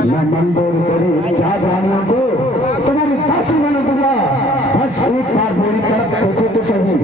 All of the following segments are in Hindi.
मैं मंदिर करी क्या जानियों को तुम्हारी फांसी बना दूंगा। बस एक बार मेरी तरफ देखो तो सही।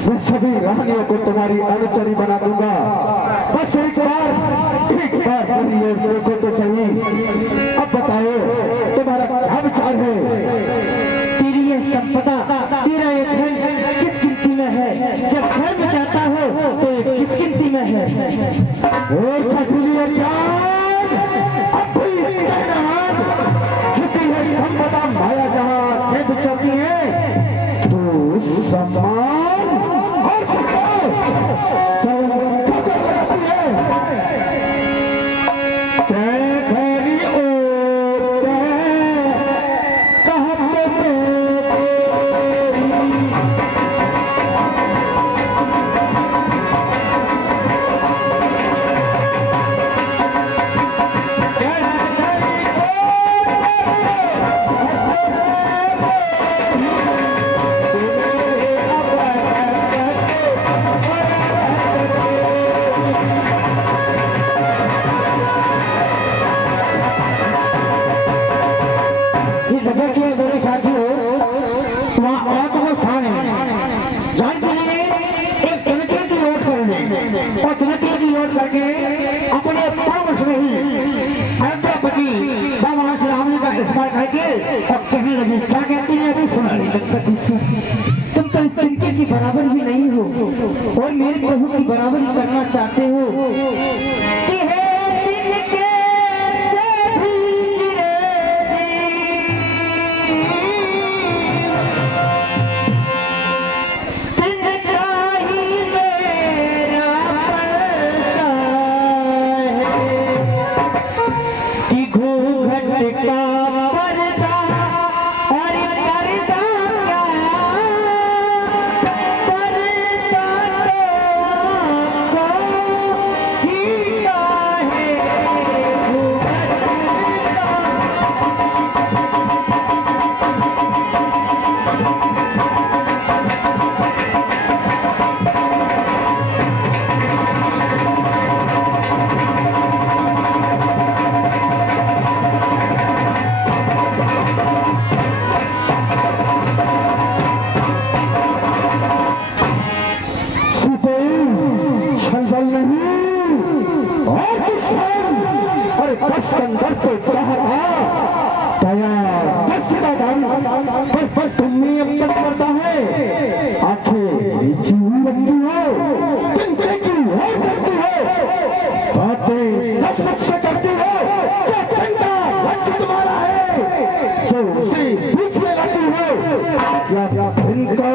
मैं सभी रानियों को तुम्हारी अनुचरी बना दूंगा। बस एक बार मेरी ओर देखो तो सही। अब बताओ तुम्हारा क्या विचार है? तेरी ये संपदा, तेरा ये धन किस गिनती में है? जब घर में जाता हो तो ये किस गिनती में है? झुकी है संपदा माया जहाँ से चलती है तो सम्मान और अपने परवश में ही अयोध्यापति भगवान श्री राम जी का इस्तेमाल करके अब कहने लगी, क्या कहती है अभी सुना तुम तो इस तरीके की बराबर भी नहीं हो और मेरे प्रभु की बराबरी करना चाहते हो।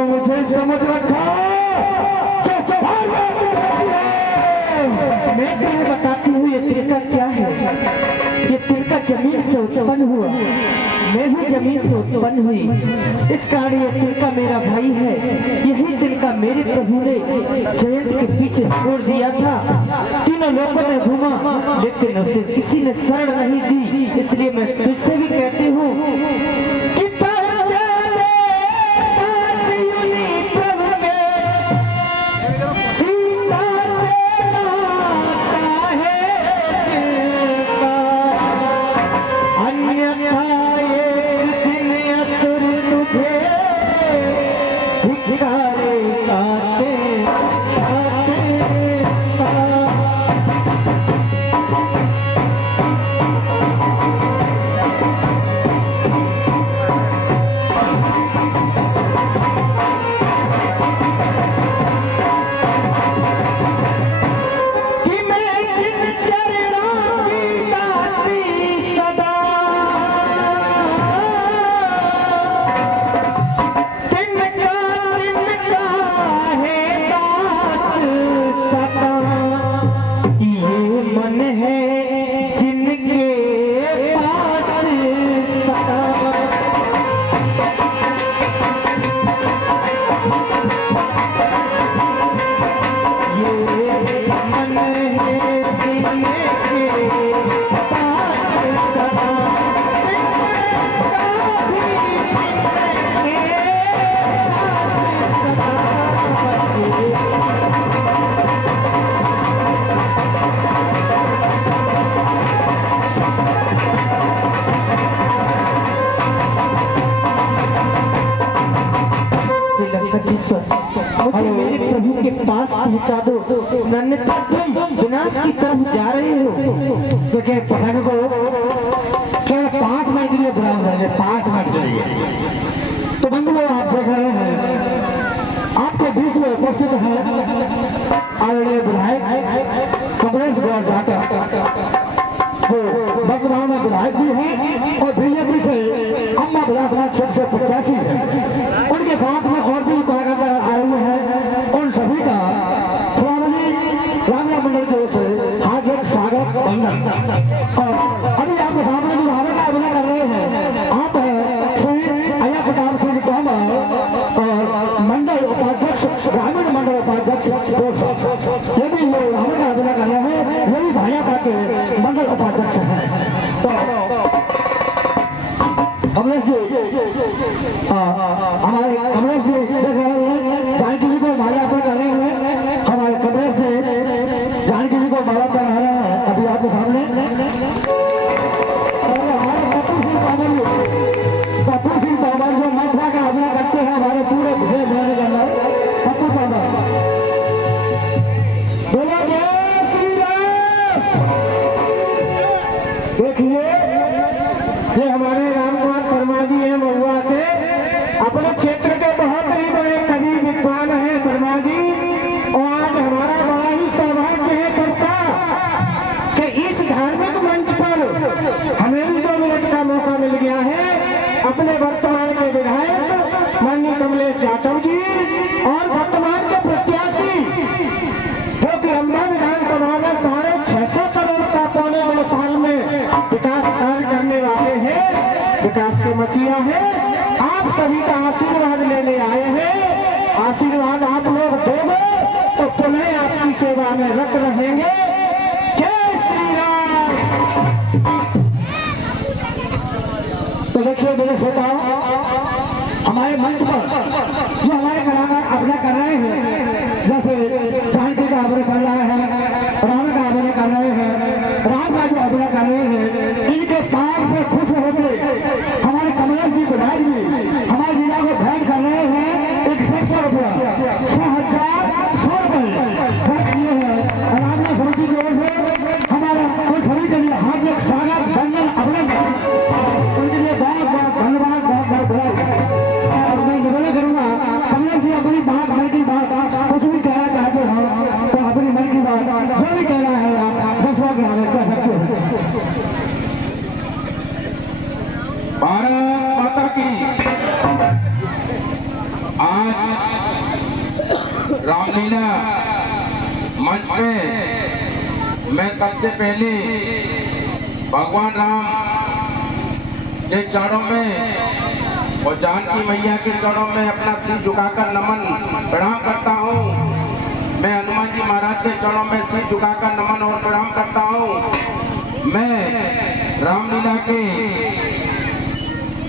मुझे समझ रखा मैं तुम्हें बताती हूँ ये तिरका क्या है। ये तिरका जमीन से उत्पन्न हुआ, मैं भी जमीन से उत्पन्न हुई, इस कारण ये तिरका मेरा भाई है। यही तिरका मेरे प्रभु ने जयंत के पीछे छोड़ दिया था। तीनों लोगों में घूमा लेकिन उसे किसी ने शरण नहीं दी। इसलिए मैं तुझसे भी कहती हूँ कि अन्यथा तुम विनाश की तरफ जा रहे हो। तो क्या पतंग को केवल 5 मिनट के लिए बुलाया जाएगा, 5 मिनट के लिए। तो बंधुओं, आप देख रहे हैं आपके बीच में उपस्थित है आदरणीय विधायक कमलेश गौर जाटव, वो वर्तमान में विधायक भी है और बीजेपी से अम्मा विधानसभा क्षेत्र से प्रत्याशी है। उनके साथ में और भी कार्यकर्ता आए हुए हैं। उन सभी का स्वामी रामला मंडल की ओर से हार्दिक स्वागत वंदन। और अभी आपके सामने जो भावे का अभिनय कर रहे हैं, आप है श्री अया प्रताप सिंह तोमर और मंडल उपाध्यक्ष, ग्रामीण मंडल उपाध्यक्ष, ये भी भावे का अभिनय कर रहे हैं। ये भी भाजपा के मंडल उपाध्यक्ष हैं। तो कमलेश जी, हमारे कमलेश जी देख रहे हैं, जानकी जी को माल्यार्पण कर रहे हैं। हमारे कमलेश जी जानकी जी को माल्यार्पण कर रहे हैं अभी आपके सामने। पप्पू सिंह तोमर जो मंत्रा का अभिनय करते हैं हमारे पूरे विशेष होने के अंदर, पप्पू तोमर बोलो जय श्री राम। देखिए, ये हमारे रामकुमार शर्मा जी हैं महुआ से, अपने क्षेत्र के बहुत ही बड़े कवि विद्वान हैं शर्मा जी। और आज हमारा बड़ा ही सौभाग्य है सबका कि इस धार्मिक मंच पर हमें भी 2 मिनट का मौका मिल गया है अपने वर्तमान के विधायक माननीय कमलेश जाटव जी और वर्तमान के प्रत्याशी जो कि अम्बा विधानसभा में 650 करोड़ का पौने 2 साल में विकास कार्य करने वाले हैं, विकास के मसीहा है। आप सभी का आशीर्वाद लेने आए हैं। आशीर्वाद आप लोग दोगे तो पुनः आपकी सेवा में रत रहेंगे। जय श्री राम। तो देखिए मेरे श्रोताओं, हमारे मंच पर जो हमारे कलाकार अभिनय कर रहे हैं, जैसे शांति का अभिनय कर रहे हैं, राम का अभिनय कर रहे हैं, राम का जो अभिनय कर रहे हैं, इनके पार पे खुश होकर हमारे कमलेश जी विधायक जी हमारे जिला को भेंट कर रहे हैं 100 रुपया, 6,100 रुपये ये है। रामला समिति की ओर से हमारा उन सभी के लिए हार्दिक स्वागत वंदन अभिनंदन। उनके लिए बहुत बहुत धन्यवाद, बहुत बहुत बधाई। और मैं निवेदन करूंगा कमलेश जी अपनी बात, मन की बात कुछ भी कहना चाहते हो तो अपनी मन की बात जो भी कहना है आप दर्शकों के आगे कह सकते हैं। भारत माता की। आज रामलीला मंच में मैं सबसे पहले भगवान राम के चरणों में और जानकी मैया के चरणों में अपना सिर झुकाकर नमन प्रणाम करता हूँ। मैं हनुमान जी महाराज के चरणों में सिर झुकाकर नमन और प्रणाम करता हूँ। मैं रामलीला के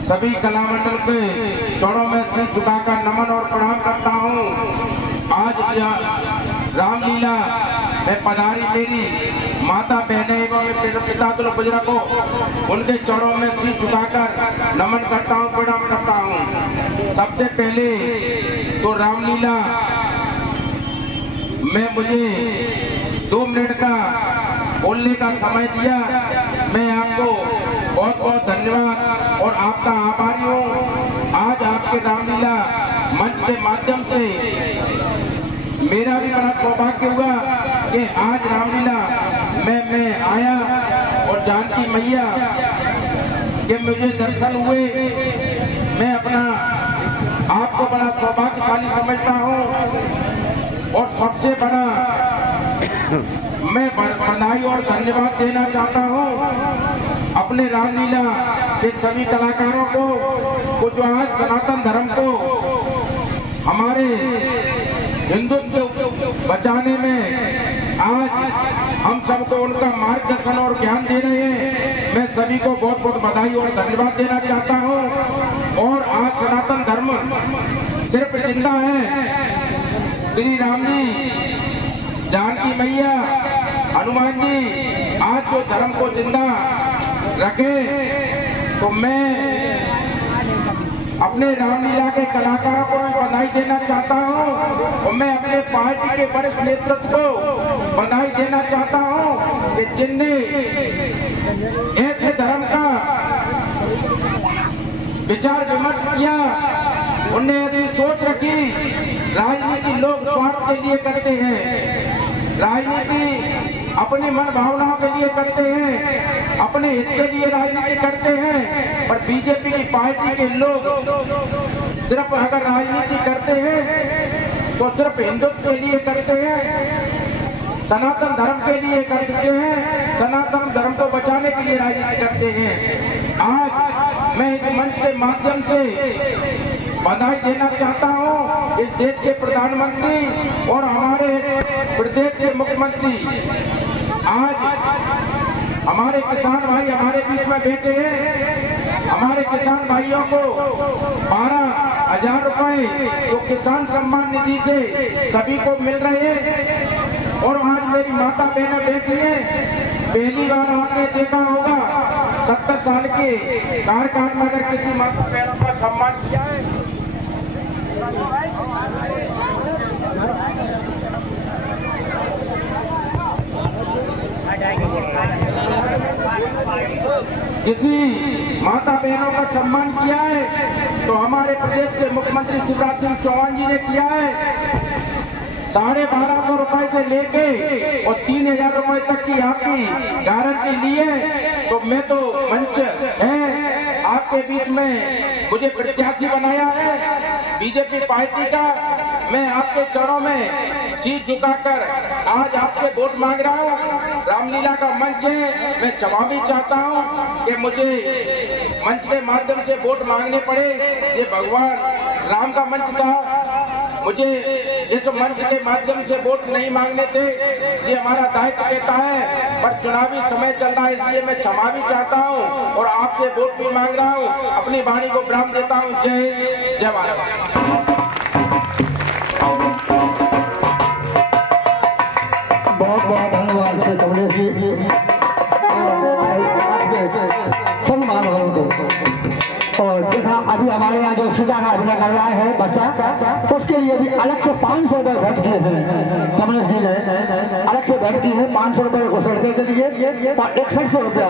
सभी कलामंडल के चरणों में सिर झुकाकर नमन और प्रणाम करता हूँ। आज रामलीला में पधारी मेरी माता बहनें एवं पिता बुजुर्गों को उनके चरणों में सिर झुकाकर नमन करता हूँ, प्रणाम करता हूँ। सबसे पहले तो रामलीला में मुझे 2 मिनट का बोलने का समय दिया। मैं आपको बहुत बहुत धन्यवाद और आपका आभारी हूँ। आज आपके रामलीला मंच के माध्यम से मेरा भी बड़ा सौभाग्य हुआ कि आज रामलीला में मैं आया और जानकी मैया के मुझे दर्शन हुए। मैं अपना आपको बड़ा सौभाग्यशाली समझता हूँ और सबसे बड़ा मैं बधाई और धन्यवाद देना चाहता हूँ अपने रामलीला के सभी कलाकारों को जो आज सनातन धर्म को हमारे हिंदुत्व बचाने में आज हम सबको उनका मार्गदर्शन और ज्ञान दे रहे हैं। मैं सभी को बहुत बहुत बधाई और धन्यवाद देना चाहता हूँ। और आज सनातन धर्म सिर्फ जिंदा है। श्री राम जी, जानकी मैया, हनुमान जी आज जो धर्म को जिंदा रखे तो मैं अपने रामलीला के कलाकारों को भी बधाई देना चाहता हूँ और मैं अपने पार्टी के वरिष्ठ नेतृत्व को बधाई देना चाहता हूँ कि जिनने ऐसे धर्म का विचार विमर्श किया, उन्हें ऐसी सोच रखी। राजनीति लोग स्वार्थ के लिए करते हैं, राजनीति अपनी मन भावनाओं के लिए करते हैं, अपने हित के लिए राजनीति करते हैं। पर बीजेपी की पार्टी के लोग सिर्फ अगर राजनीति करते हैं तो सिर्फ हिंदुत्व के लिए करते हैं, सनातन धर्म के लिए करते हैं, सनातन धर्म को बचाने के लिए राजनीति करते हैं। आज मैं इस मंच के माध्यम से बधाई देना चाहता हूँ इस देश के प्रधानमंत्री और हमारे प्रदेश के मुख्यमंत्री। आज हमारे किसान भाई हमारे बीच में बैठे हैं। हमारे किसान भाइयों को 12,000 रुपए जो किसान सम्मान निधि से सभी को मिल रहे हैं। और आज मेरी माता बहनें बैठी हैं। पहली बार आपने देखा होगा 70 साल के कार्यकाल में अगर किसी माता बहनों का सम्मान किया है। किसी माता बहनों का सम्मान किया है तो हमारे प्रदेश के मुख्यमंत्री शिवराज सिंह चौहान जी ने किया है। 12,500 रुपए से लेके और 3,000 रुपए तक की आपकी गारंटी ली है। तो मैं तो मंच है आपके बीच में मुझे प्रत्याशी बनाया है बीजेपी पार्टी का। मैं आपके चरणों में सीट झुकाकर आज आपसे वोट मांग रहा हूँ। रामलीला का मंच है, मैं क्षमा भी चाहता हूँ कि मुझे मंच के माध्यम से वोट मांगने पड़े। ये भगवान राम का मंच था, मुझे इस मंच के माध्यम से वोट नहीं मांगने थे, ये हमारा दायित्व कहता है। पर चुनावी समय चल रहा है इसलिए मैं क्षमा भी चाहता हूँ और आपसे वोट भी मांग रहा हूँ। अपनी वाणी को विराम देता हूँ। जय हिंद, जय भारत। बहुत बहुत धन्यवाद श्री कमलेश जी। सम्मान और देखा अभी हमारे यहाँ जो सीधा का अभिनय कर रहा है बच्चा, उसके लिए भी अलग से 500 रुपए भेंट किए हैं कमलेश जी ने। अलग से भेंट की है 500 रुपए घोषणा के लिए और 6100 रुपया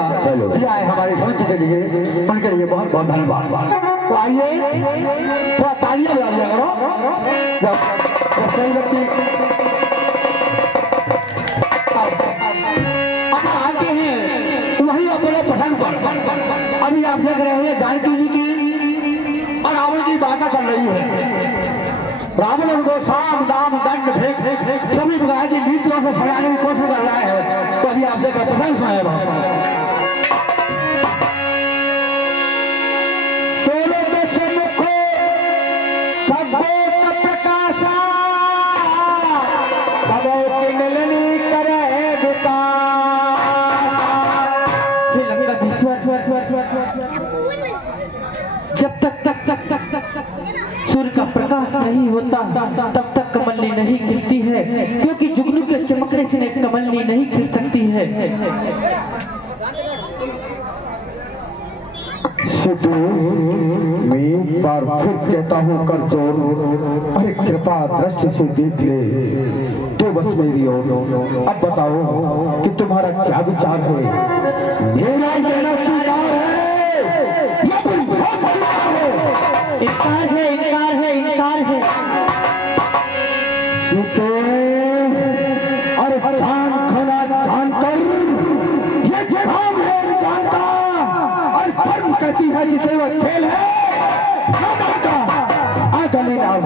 दिया है हमारी समिति के लिए। उनके लिए बहुत बहुत धन्यवाद। तो आइए थोड़ा तालियां बजा दिया करो जब कोई व्यक्ति अब आते हैं वही अपने पसंद पर। अभी आप देख रहे हैं जानकी जी की और रावण की बातें कर रही है। रावण उनको साम दाम दंड भेद सभी प्रकार की नीतियों से फैलाने की कोशिश कर रहा है। तो अभी आप देख रहे पसंद सुनाए जब तक सूर्य का प्रकाश नहीं होता तब तक कमलनी नहीं खिलती है, क्योंकि जुगनू के चमकने से कमलनी नहीं खिल सकती है। मैं एक बार फिर कहता हूँ कर जोर, अरे कृपा दृष्टि से देख ले तो बस मेरी ओर। अब बताओ कि तुम्हारा क्या विचार है? मेरा कहना स्वीकार है या कोई बहुत बड़ा है? इनकार है, इनकार है, इनकार है। सीते अरे जान खाना जानकर ये काम है जानता। और धर्म कहती है जिसे वो खेल है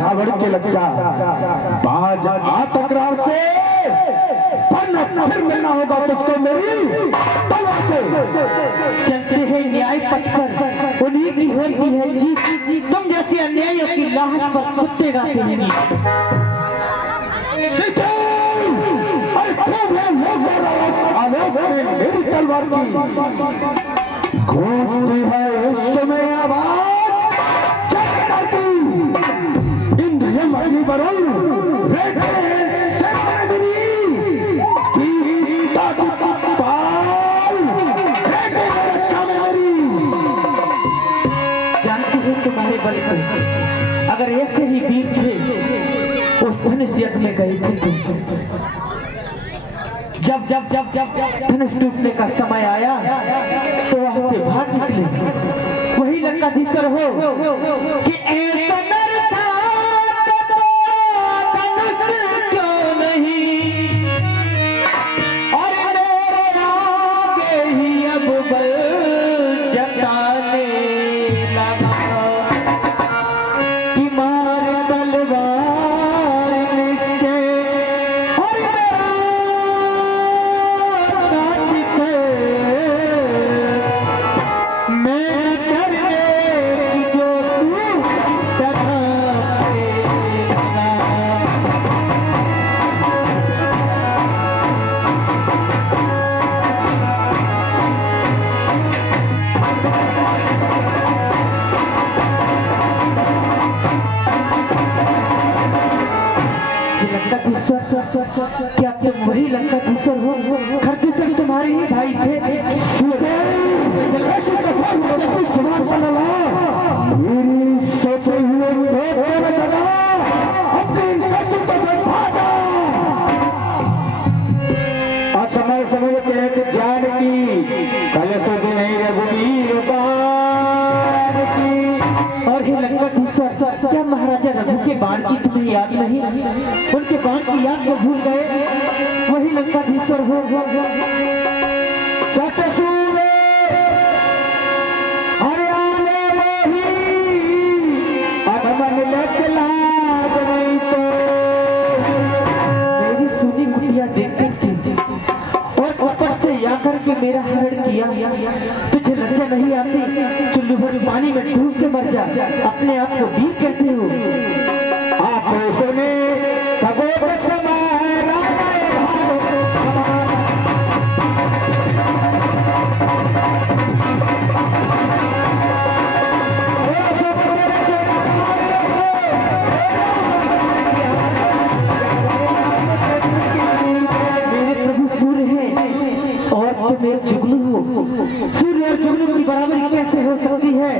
भावड़ के लग जा बाज आ टकराव से फिर मिलना होगा तुझको मेरी तलवार से। चलते हैं न्याय पथ पर, उन्हीं की होती है जीत। तुम जैसे अन्यायियों की लाहट पर कुत्ते गाते हैं। अरे खूब है लोग कर रहा है आलोक में मेरी तलवार की गूंजती है इस समय आवाज करती। इंद्रियम अग्नि वरुण बैठे हैं सेनागिरी की पाल बैठे हैं रक्षा में मेरी। जानती हूँ तुम्हारे बल पर जग में गई थी तुम। जब जब जब जब धनुष टूटने का समय आया तो वहां से भाग निकले। वही लंकाधीश्वर हो कि ऐसा नर था तो धनुष क्यों नहीं, और मेरे आगे ही अब बल जताने लगा कि मारे तलवार निश्चय, और मैं करने की जो तू सदा क्या तुम वही लंकाधीश्वर हो? खरदूषण तुम्हारे ही भाई थे। मेरी सोचे हुए असमय समय कहते जान की कल तो दिन नहीं रघुवीर बाण की। और हे लंकाधीश्वर, क्या महाराजा रघु के बाण की तुम्हें याद नहीं? उनके बाण की याद को भूल गए? वही लंकाधीश्वर हो। मेरी सुनी कुटिया देखती थी और ऊपर से या करके मेरा हरण किया। तुझे लज्जा नहीं आती? चुल्लू भर पानी में डूब के मर जा, अपने आप को वीर कहते हो। आप सुने खगोल समय तुम एक जुगनू हो। सूर्य और जुगनू की बराबरी कैसे हो सकती है?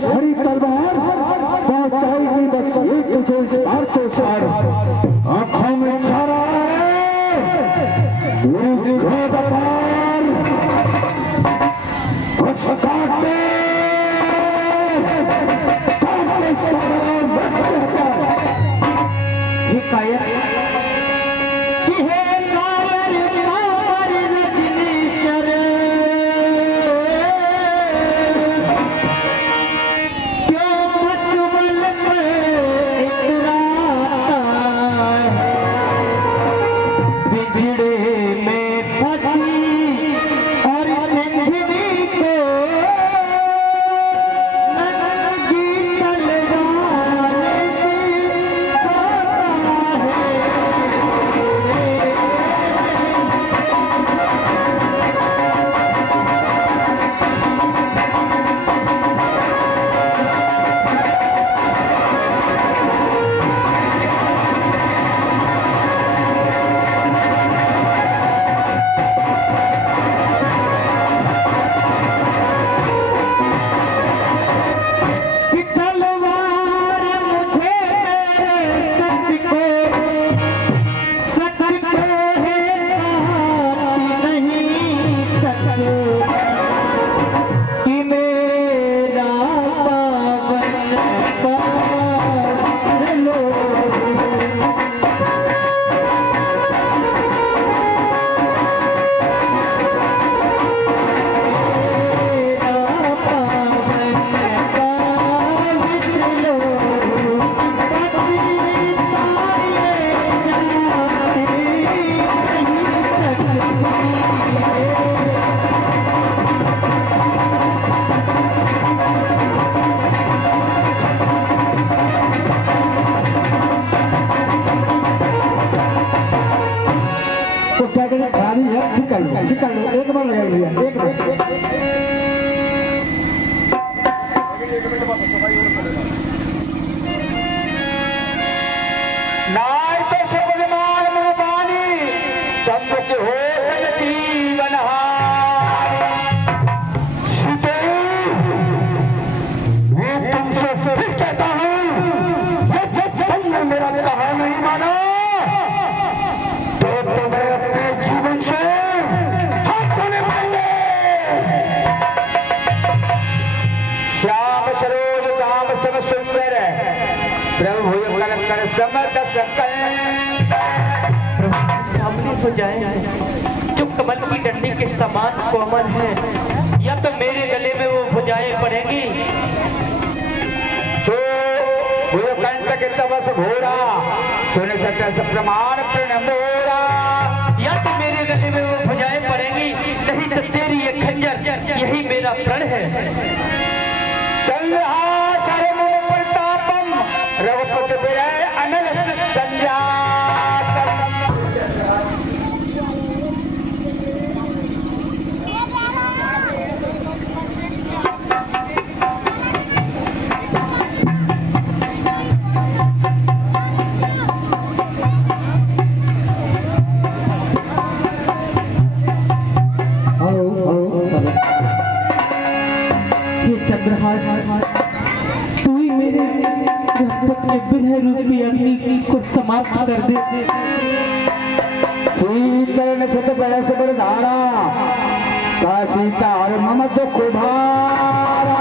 हरी तलवार पहुंचाएगी बस एक तुझे पार से पार। आंखों में छारा में फंसी निकाल लो, एक बार लगाई भैया, एक बार। नाय तो सबरमान मुबानी सब के हो जीवन मैं तुमसे फिर कहता हूँ तुमने मेरा कहा नहीं माना तो तुम्हें अपने जीवन से हाथ धोने पड़ेंगे। श्याम सरोज राम सब सुंदर प्रभु कर समर्थ सामने हो जाए जो कमल की डंडी के समान कोमल है, या तो मेरे गले में वो भुजाएं पड़ेंगी, तो वो कंठ के तवस घोड़ा सुन सकते प्रमाण प्रणमोरा, या तो मेरे गले में वो भुजाएं पड़ेंगी, नहीं तो तेरी ये खंजर यही मेरा प्रण है। चल रहा सर्व प्रतापम रघुपति विजय अनल संजातम। ये चंद्रहास तू ही मेरे रक्त के बिरह रूपी अग्नि को समाप्त कर दे। शीतल छत बरस बर धारा का सीता और मम दुख भारा।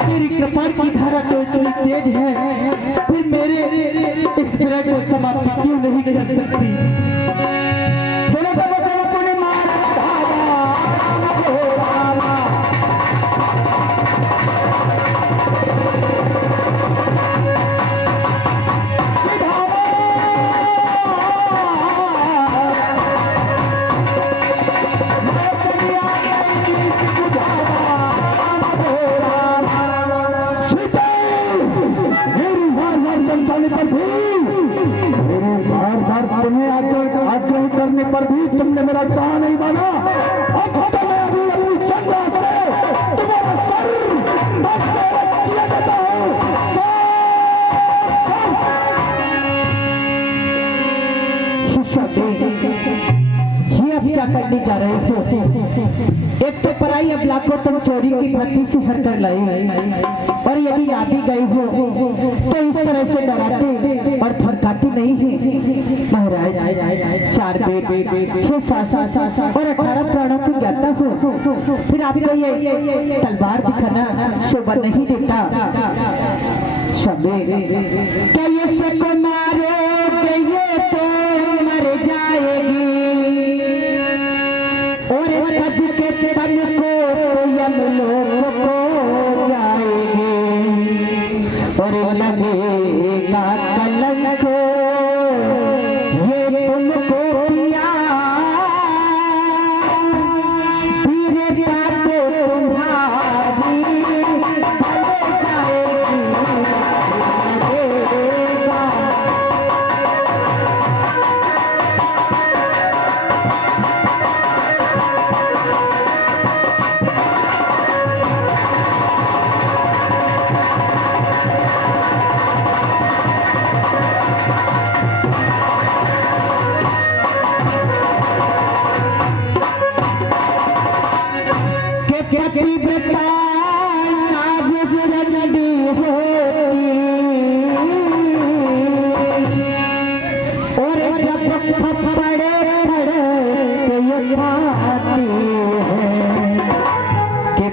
तेरी कृपा की धारा तो इतनी तेज है, फिर मेरे इस विरह को समाप्त क्यों नहीं कर सकती। करने पर भी तुमने मेरा चाह नहीं माना। अब तो मैं अभी अपनी चंद्रा से तुम्हारा सर किया देता हूँ। ये अब क्या करने जा रहे हो? एक तो पराई अबला को तुम चोरी की भट्टी से हर कर लाए, और यदि आ भी गई हो तो इस तरह से डराते और थरकाते नहीं है। महाराज 4 पेट 6 7 और 18 प्राणों को ज्ञाता हो, फिर आपको ये तलवार दिखाना शोभा नहीं देता। शबे क्या ये सबको मारोगे ये तो मर जाएगी, और गज के तन को यमलोक को जाएगी, और लगेगा कलंक ये तुमको पिया, वीरता तो तुम्हारी भले जाएगी।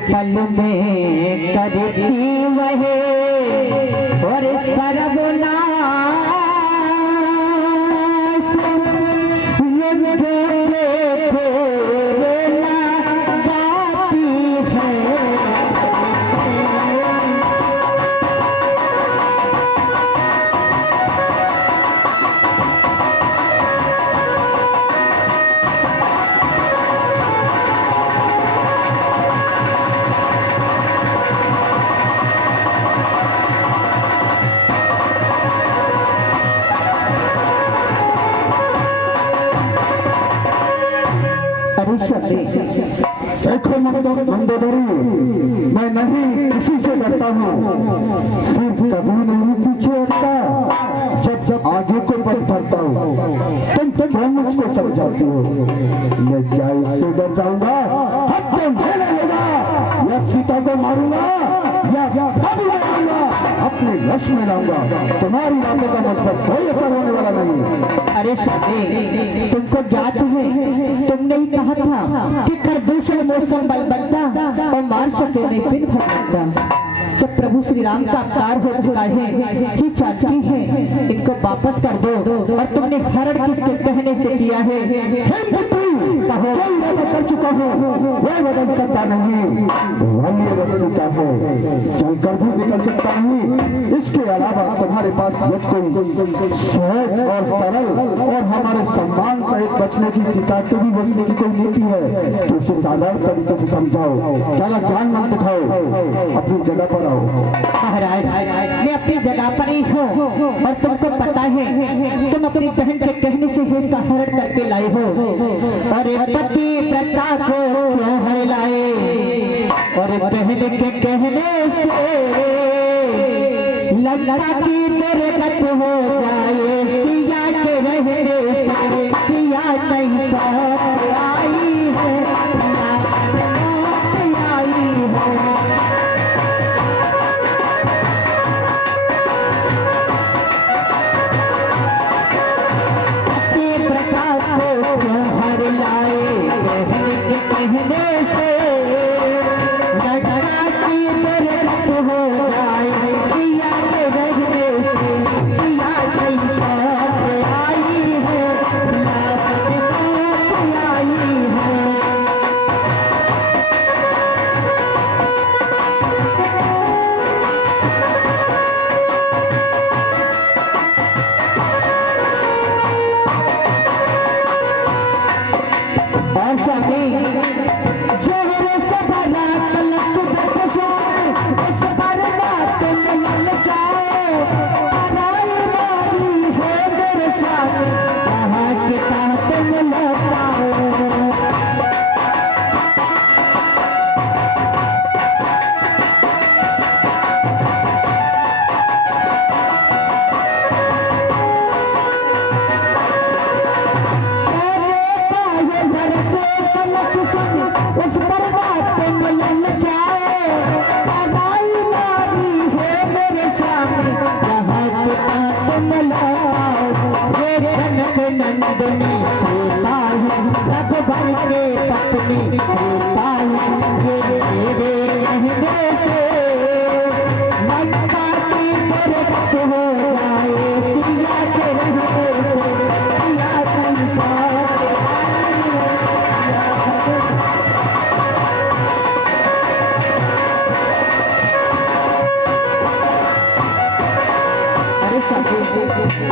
पल में करती वहे और सर्वनाश, जाती है। अरे स्वामी, देखो मंदोदरी, मैं नहीं किसी से डरता हूँ, सिर्फ कभी नहीं पीछे हटता जब आगे को बढ़ता हूँ। तुम क्यों मुझको समझाती हो? मैं क्या इससे डर जाऊंगा? हद तो मेरा होगा, या सीता को मारूंगा या कभी मारूंगा, अपने लक्ष्य में लाऊंगा। तुम्हारी बातों का मुझ पर कोई असर होने वाला नहीं। अरे स्वामी, तुमको ज्ञात है, तुमने ही कहा था कि प्रदूषण मौसम बल बनता और मार सके नहीं फिर भटकता। जब प्रभु श्री राम का अवतार हो चुका है कि चाची है, इनको वापस कर दो। और तुमने हरण किसके कहने से किया है? कहो कर चुका हूँ, वह बदल सकता नहीं, सीता है, चलकर भी निकल सकता हूँ। इसके अलावा तुम्हारे पास यदि कोई सहज और सरल और हमारे सम्मान सहित बचने की, सीता के भी बचने की कोई नीति है तो उसे साधारण तरीके से समझाओ, ज्यादा ज्ञान मत दिखाओ, अपनी जगह पर आओ। महाराज, मैं अपनी जगह पर ही हूँ और तुमको पता है तुम अपनी बहन के कहने से ही इसका हरण करके लाए हो। और पति प्रता को क्यों हर लाए? और बहन के कहने से लगता कि मेरे गत हो जाए, सिया के रहने से सिया नहीं साथ आई है, आई है।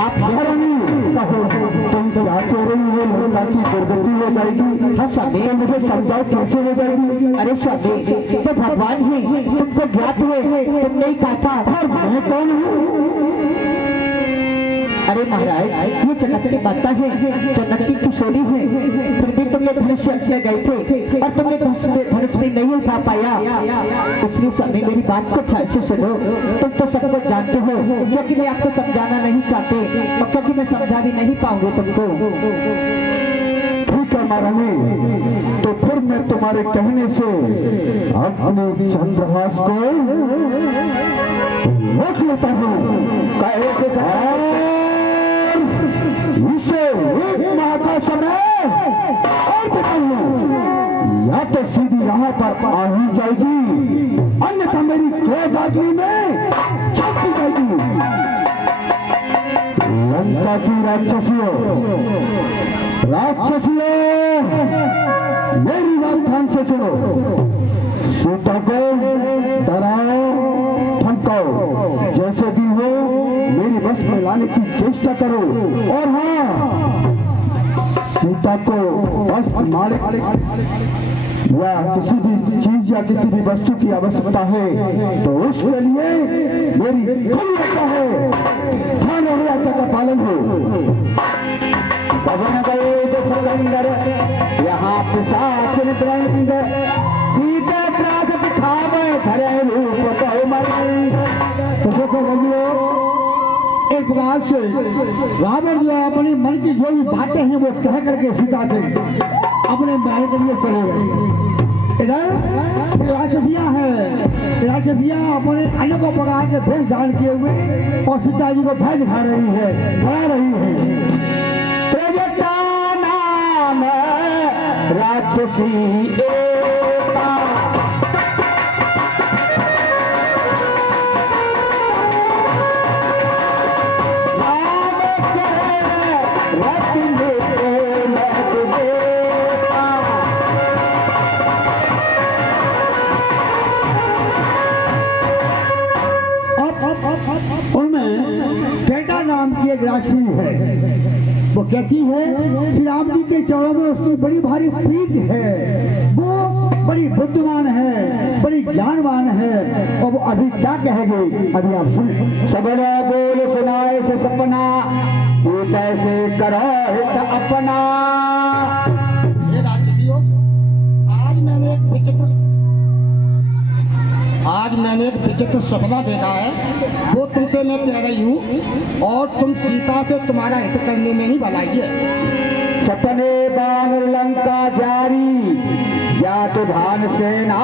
आप तुम क्या कह रही हो? लंका की दुर्गति हो जाएगी। हाँ स्वामी, मुझे समझाओ कैसे हो जाएगी? अरे स्वामी, तो भगवान ही तुमको ज्ञात है, तुमने ही कहा था। और मैं कौन हूँ? अरे महाराज, ये जनक की बात है, जनक की किशोरी है, फिर भी तुमने धनुष से गए थे और तुमने धनुष में नहीं उठा पाया। इसलिए स्वामी मेरी बात को ध्यान से सुनो। तुम तो सब कुछ जानते हो, क्योंकि मैं आपको समझाना नहीं चाहते और क्योंकि मैं समझा भी नहीं पाऊंगी तुमको। ठीक है महारानी, तो फिर मैं तुम्हारे कहने से अपने चंद्रहास को रोक लेता हूँ। इसे एक माह का समय और देता हूँ, या तो सीधी यहाँ पर आ ही जाएगी, अन्यथा मेरी क्रोधाग्नि में छपी जाएगी। लंका की राक्षसियों, मेरी बात ध्यान से सुनो। सीता को डराओ, धमकाओ, जैसे भी हो मेरी बस में लाने की चेष्टा करो। और हाँ, सीता को बस मारे या किसी भी चीज या किसी भी वस्तु की आवश्यकता है तो उसके लिए मेरी कोई आज्ञा है, ध्यान और आज्ञा का पालन हो। पवन गए तो सिकंदर यहाँ आप साचन रंग सीते त्रास दिखावे धरे रूप बहुमल। तो बंधुओं, एक प्रकार से रावण जो अपने मन की जो भी बातें हैं वो कह करके सीता से अपने महल के लिए चले गए। इधर राक्षसियां हैं, राक्षसियां अपने अनेकों प्रकार के भेष धारण किए हुए और सीता जी को भय दिखा रही है, डरा रही है। प्रजता नाम राक्षसी एका उनमें बेटा नाम की एक राशि है। वो कहती है श्री राम जी के चरणों में उसकी बड़ी भारी प्रीत है, वो बड़ी बुद्धिमान है, बड़ी ज्ञानवान है। और वो अभी क्या कहेगी अभी आप सुनिए। सबने बोल सुनाए से सपना तू कैसे करो हित अपना। ये राजकीय आज मैंने एक विचित्र सपना देखा है, वो तुमसे मैं कह रही हूँ और तुम सीता से तुम्हारा हित करने में ही भलाई है। सपने बानर लंका जारी जात भान सेना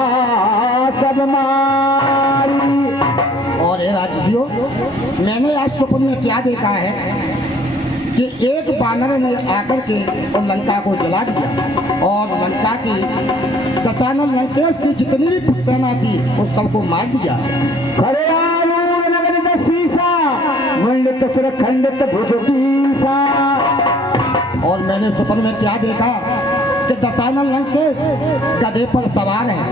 सब मारी। और ये राजकीय मैंने आज स्वप्न में क्या देखा है कि एक बानर ने आकर के और लंका को जला दिया और लंका की दशानन लंकेश की जितनी भी सेना थी उस सबको मार दिया। खड़े आरूढ़ लगन शीशा मंडित सुर खंडित भुजगीसा। और मैंने स्वप्न में क्या देखा कि दशानन लंकेश गधे पर सवार है,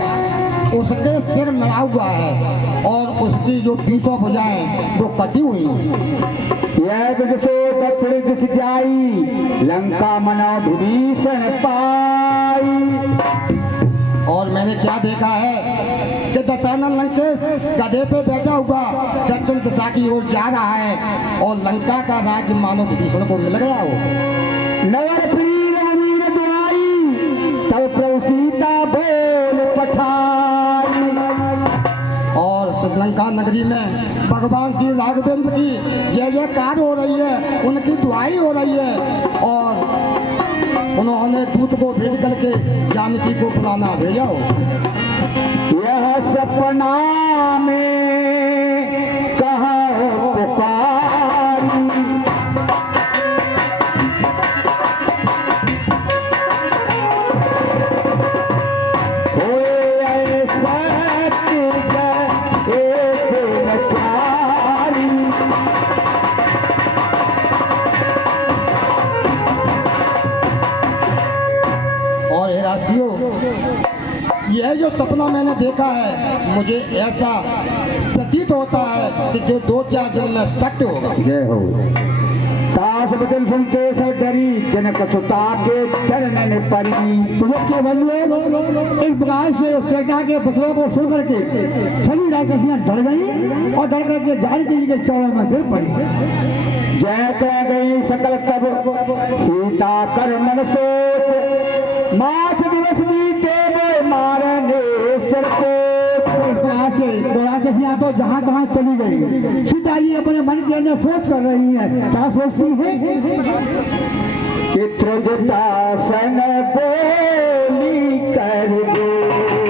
उसके सिर मरा हुआ है और उसकी जो 20 भुजाएं वो कटी हुई हैं। यह दिशो दक्षिण दिश जाई लंका मना विभीषण पाई। और मैंने क्या देखा है कि दशानन लंकेश गधे पे बैठा हुआ दक्षिण दिशा की ओर जा रहा है और लंका का राज्य मानो विभीषण को मिल गया हो। नगर प्रिय वीर दुआई तब प्रभु सीता बोल पठाई। और श्रीलंका नगरी में भगवान श्री राघवेंद्र की जय जयकार हो रही है, उनकी दुआई हो रही है और उन्होंने दूत को भेज करके जानकी को बुलाना भेजा हो। यह सपना में कहाँ पुकारी होए ऐसा एक नचारी। और हे राशियों, यह जो सपना मैंने देखा है मुझे ऐसा प्रतीत होता है कि जो 2-4 दिन में सत्य होगा। जय हो। सास बदल सुन के सब डरी जनक सुता के चरण ने परी। के बंधुओं, इस प्रकार से सीता के पुत्रों को सुन करके सभी राक्षसियां डर गई और डर करके जानकी जी के चरणों में गिर पड़ी। जय कह गई सकल तब सीता कर मन सोच मास दिवस बीते वो मारने को। तो जहाँ तहाँ चली गई। सीता जी अपने मन के अंदर सोच कर रही है, क्या सोचती है? चित्रगुप्ता सन बोली कर